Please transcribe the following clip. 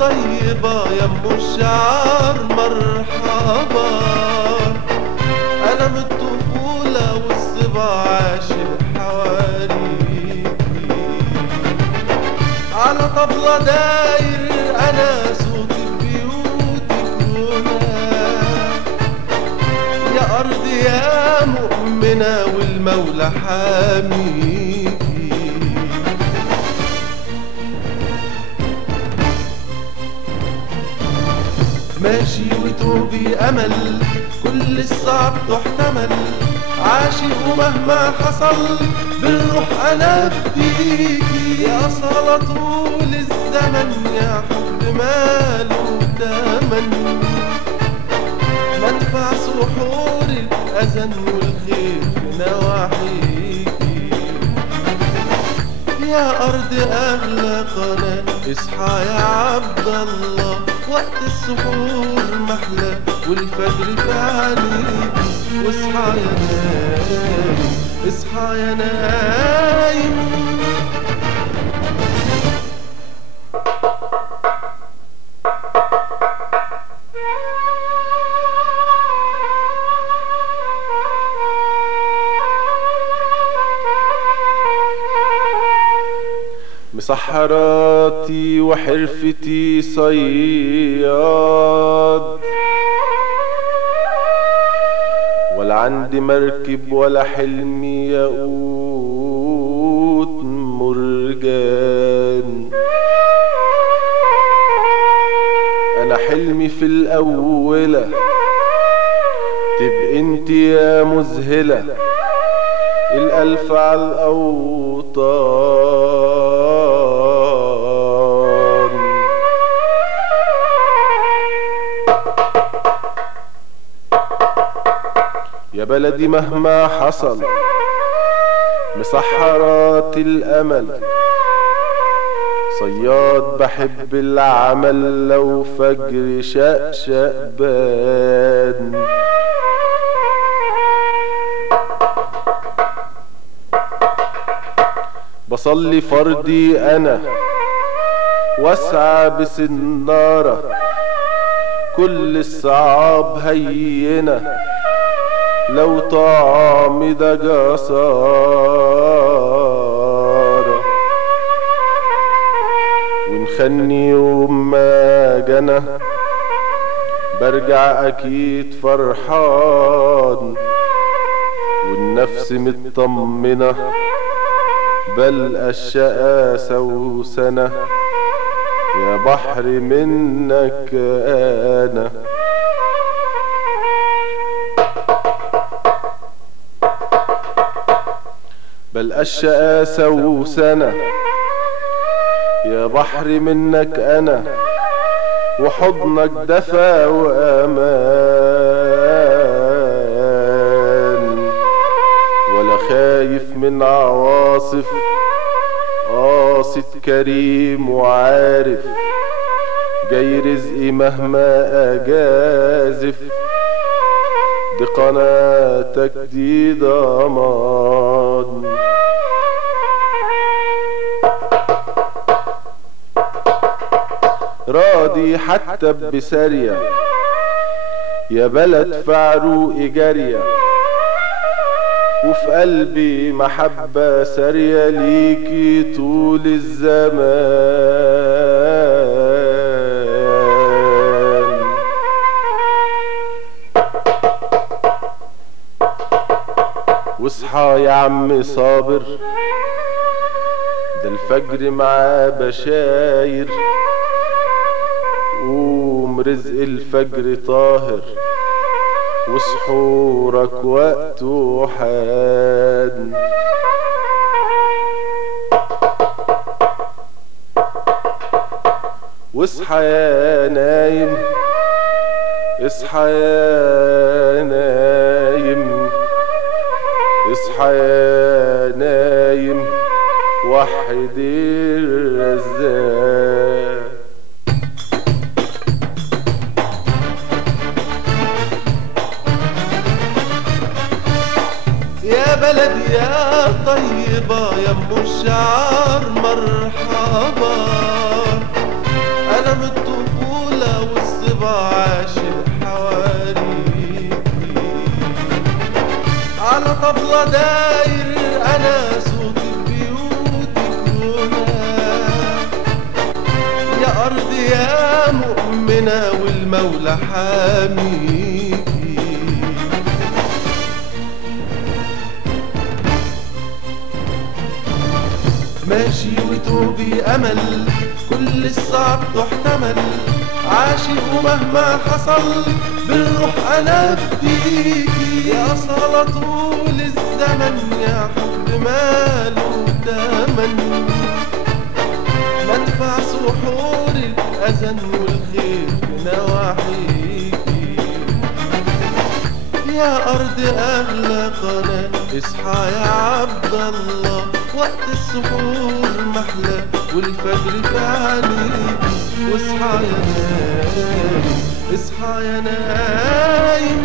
طيبة يا ام الشعر مرحبا. انا من الطفولة والصبا عاشق حواليكي، على طبلة داير انا صوتي ببيوتك هنا. يا ارض يا مؤمنة والمولى حاميكي. ماشي وتوبي امل كل الصعب تحتمل، عاشق ومهما حصل بالروح انا فديكي. يا صلاة طول الزمن يا حب ماله تمن، مدفع سحور الاذن والخير في نواحيكي. يا ارض اغلى قناة اصحى يا عبد الله، وقت السحور محلى والفجر في عينيكي. واصحى يا نايم اصحى يا نايم. مسحراتي وحرفتي صياد، ولا عندي مركب ولا حلمي ياقوت مرجان. انا حلمي في الاولى تبقى انت يا مذهلة الالف على الاوطان. يا بلدي مهما حصل مسحرات الامل، صياد بحب العمل لو فجر شقشق بان. بصلي فردي انا واسعى بسنارة، كل الصعاب هينة لو طعمي ده جسارة. ونخني يوم ما جنى برجع اكيد فرحان، والنفس مطمنة بل الشقا سوسنة. يا بحر منك انا بل الشقا سوسنة. يا بحر منك انا وحضنك دفى وامان، ولا خايف من عواصف، قاصد كريم وعارف جاي رزقي مهما اجازف. دي قناتك دي ضمان. راضي حتى بسارية يا بلد في عروقي جارية، وفي قلبي محبة سارية ليكي طول الزمان. واصحى يا عم صابر ده الفجر معاه بشاير، قوم رزق الفجر طاهر وسحورك وقته حان. واصحى يا نايم اصحى يا نايم اصحى يا نايم وحد الرزاق. يا بلدي يا طيبة يا ام الشعر مرحبا. انا عاشق حواريكي. على طبلة داير أنا صوت بيوتك هنا، يا أرض يا مؤمنة والمولى حاميكي. ماشي وتوبي أمل كل الصعب تحتمل، عاشق ومهما حصل بالروح أنا فديكي. يا أصالة طول الزمن يا حب ماله تمن، مدفع سحورك أذن والخير بنواحيكي. يا أرض أغلى قناة اصحى يا عبد الله، وقت السحور محلى والفجر في عينيكي. واصحى يا نايم اصحى يا نايم